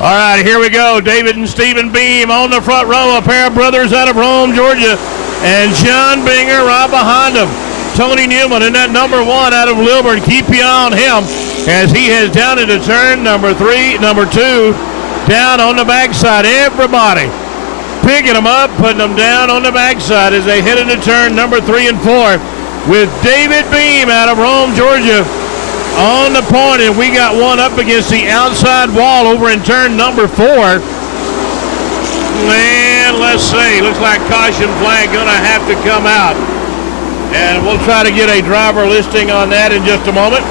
All right, here we go. David and Stephen Beam on the front row. A pair of brothers out of Rome, Georgia. And John Binger right behind them. Tony Newman in that number 1 out of Lilburn. Keep your eye on him as he heads down into turn number 2, down on the backside. Everybody picking them up, putting them down on the backside as they head into turn number 3 and 4 with David Beam out of Rome, Georgia on the point. And we got one up against the outside wall over in turn number 4. And let's see, looks like caution flag gonna have to come out. And we'll try to get a driver listing on that in just a moment.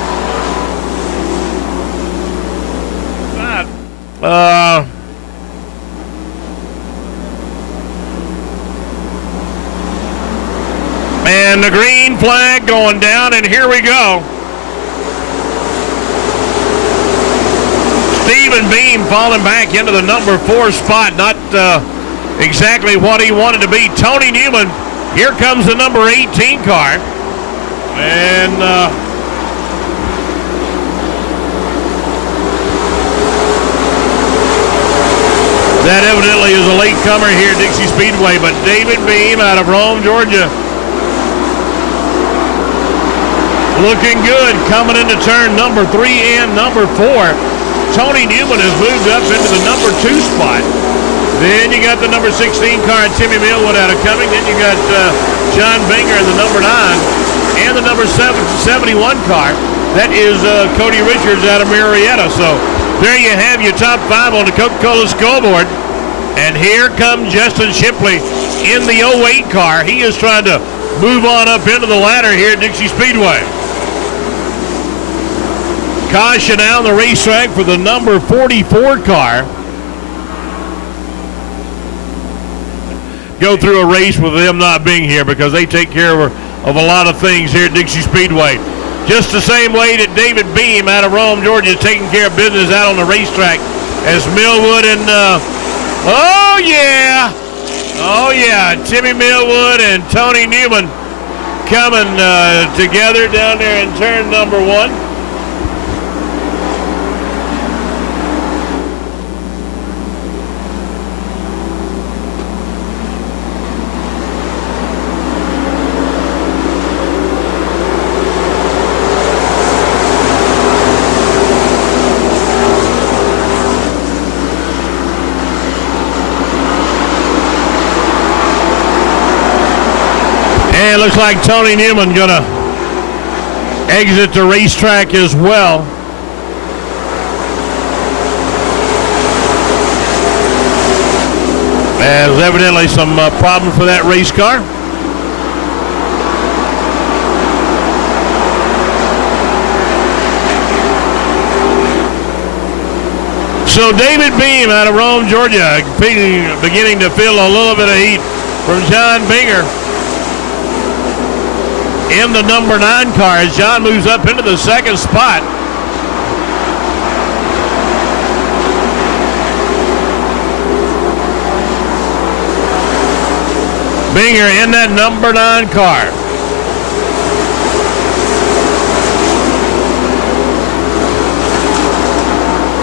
And the green flag going down, and here we go. Stephen Beam falling back into the number 4 spot. Not exactly what he wanted to be. Tony Newman, here comes the number 18 car. And that evidently is a late comer here at Dixie Speedway. But David Beam out of Rome, Georgia, looking good coming into turn number 3 and number 4. Tony Newman has moved up into the number 2 spot. Then you got the number 16 car, Timmy Millwood out of Cumming. Then you got John Binger in the number 9 and the number 71 car. That is Cody Richards out of Marietta. So there you have your top 5 on the Coca-Cola scoreboard. And here comes Justin Shipley in the 08 car. He is trying to move on up into the ladder here at Dixie Speedway. Caution down the racetrack for the number 44 car. Go through a race with them not being here because they take care of a lot of things here at Dixie Speedway. Just the same way that David Beam out of Rome, Georgia is taking care of business out on the racetrack as Millwood and, oh yeah, Timmy Millwood and Tony Newman coming together down there in turn number 1. Looks like Tony Newman gonna exit the racetrack as well. There's evidently some problems for that race car. So David Beam out of Rome, Georgia, beginning to feel a little bit of heat from John Binger in the number 9 car as John moves up into the 2nd spot. Binger in that number 9 car.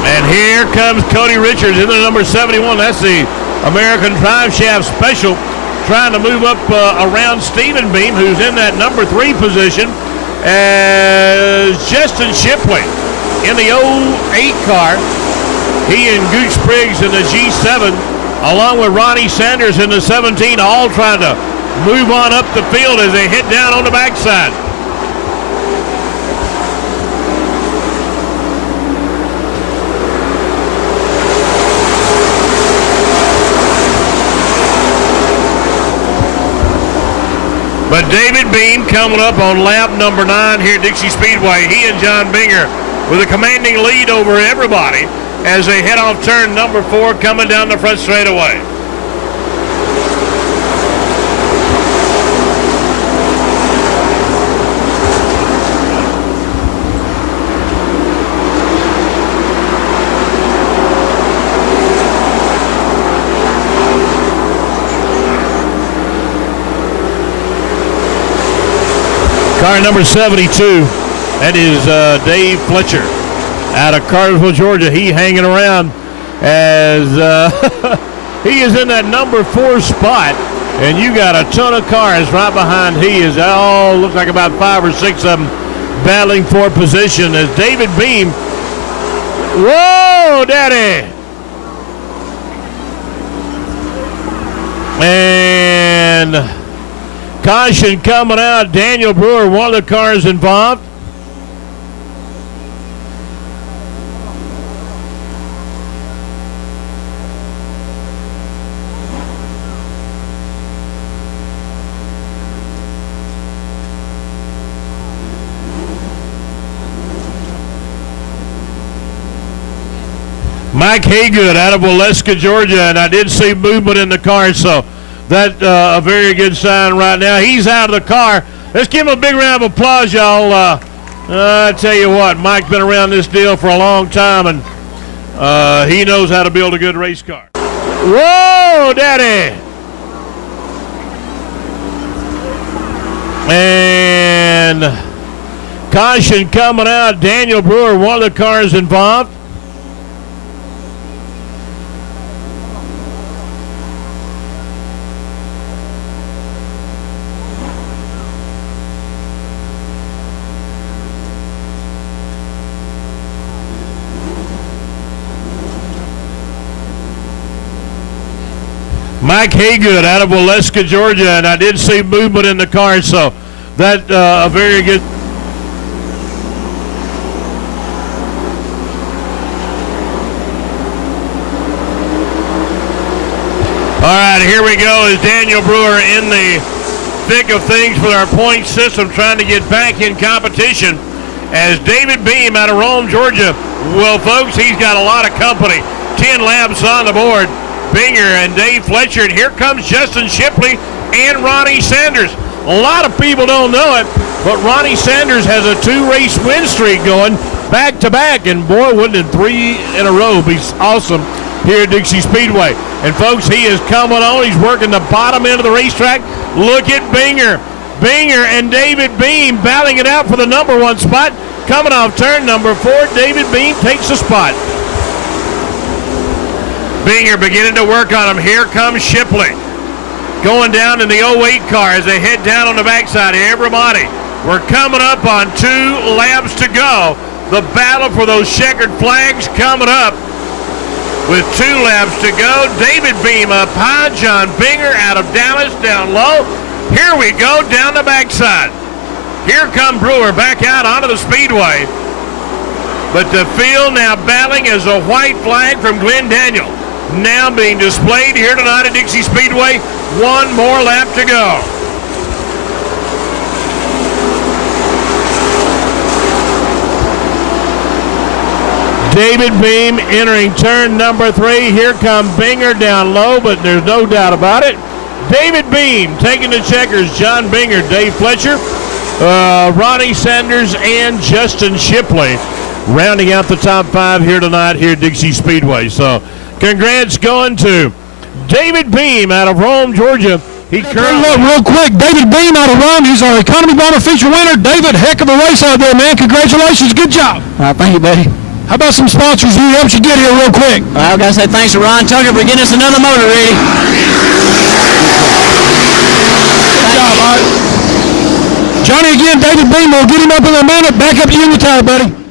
And here comes Cody Richards in the number 71. That's the American Drive Shaft Special, trying to move up around Stephen Beam, who's in that number 3 position, as Justin Shipley in the 08 car. He and Gooch Briggs in the G7, along with Ronnie Sanders in the 17, all trying to move on up the field as they hit down on the backside. But David Beam coming up on lap number 9 here at Dixie Speedway. He and John Binger with a commanding lead over everybody as they head off turn number 4 coming down the front straightaway. Car number 72, that is Dave Fletcher out of Cartersville, Georgia. He hanging around as he is in that number 4 spot. And you got a ton of cars right behind. He is all looks like about 5 or 6 of them battling for position as David Beam. Whoa, Daddy! And caution coming out. Daniel Brewer, one of the cars involved. Mike Haygood out of Waleska, Georgia, and I did see movement in the car, so that's a very good sign right now. He's out of the car. Let's give him a big round of applause, y'all. I tell you what, Mike's been around this deal for a long time, and he knows how to build a good race car. Whoa, Daddy! And caution coming out. Daniel Brewer, one of the cars involved. Mike Haygood out of Waleska, Georgia, and I did see movement in the car, so that's a very good. All right, here we go as Daniel Brewer in the thick of things with our point system, trying to get back in competition as David Beam out of Rome, Georgia. Well, folks, he's got a lot of company. 10 laps on the board. Binger and Dave Fletcher, and here comes Justin Shipley and Ronnie Sanders. A lot of people don't know it, but Ronnie Sanders has a 2-race win streak going back-to-back, and boy, wouldn't it 3 in a row be awesome here at Dixie Speedway. And folks, he is coming on. He's working the bottom end of the racetrack. Look at Binger. Binger and David Beam battling it out for the number 1 spot. Coming off turn number 4, David Beam takes the spot. Binger beginning to work on him. Here comes Shipley. Going down in the 08 car as they head down on the backside. Everybody, we're coming up on 2 laps to go. The battle for those checkered flags coming up with 2 laps to go. David Beam up high. John Binger out of Dallas down low. Here we go down the backside. Here come Brewer back out onto the speedway. But the field now battling as a white flag from Glenn Daniel. Now being displayed here tonight at Dixie Speedway. 1 more lap to go. David Beam entering turn number 3. Here come Binger down low, but there's no doubt about it. David Beam taking the checkers. John Binger, Dave Fletcher, Ronnie Sanders, and Justin Shipley rounding out the top 5 here tonight here at Dixie Speedway. So congrats going to David Beam out of Rome, Georgia. He currently real quick. David Beam out of Rome. He's our Economy Bomber feature winner. David, heck of a race out there, man. Congratulations. Good job. Thank you, buddy. How about some sponsors who helped you get here real quick? I've got to say thanks to Ron Tucker for getting us another motor ready. Good job, Art. Johnny again, David Beam. We'll get him up in a minute. Back up to you in the tire, buddy.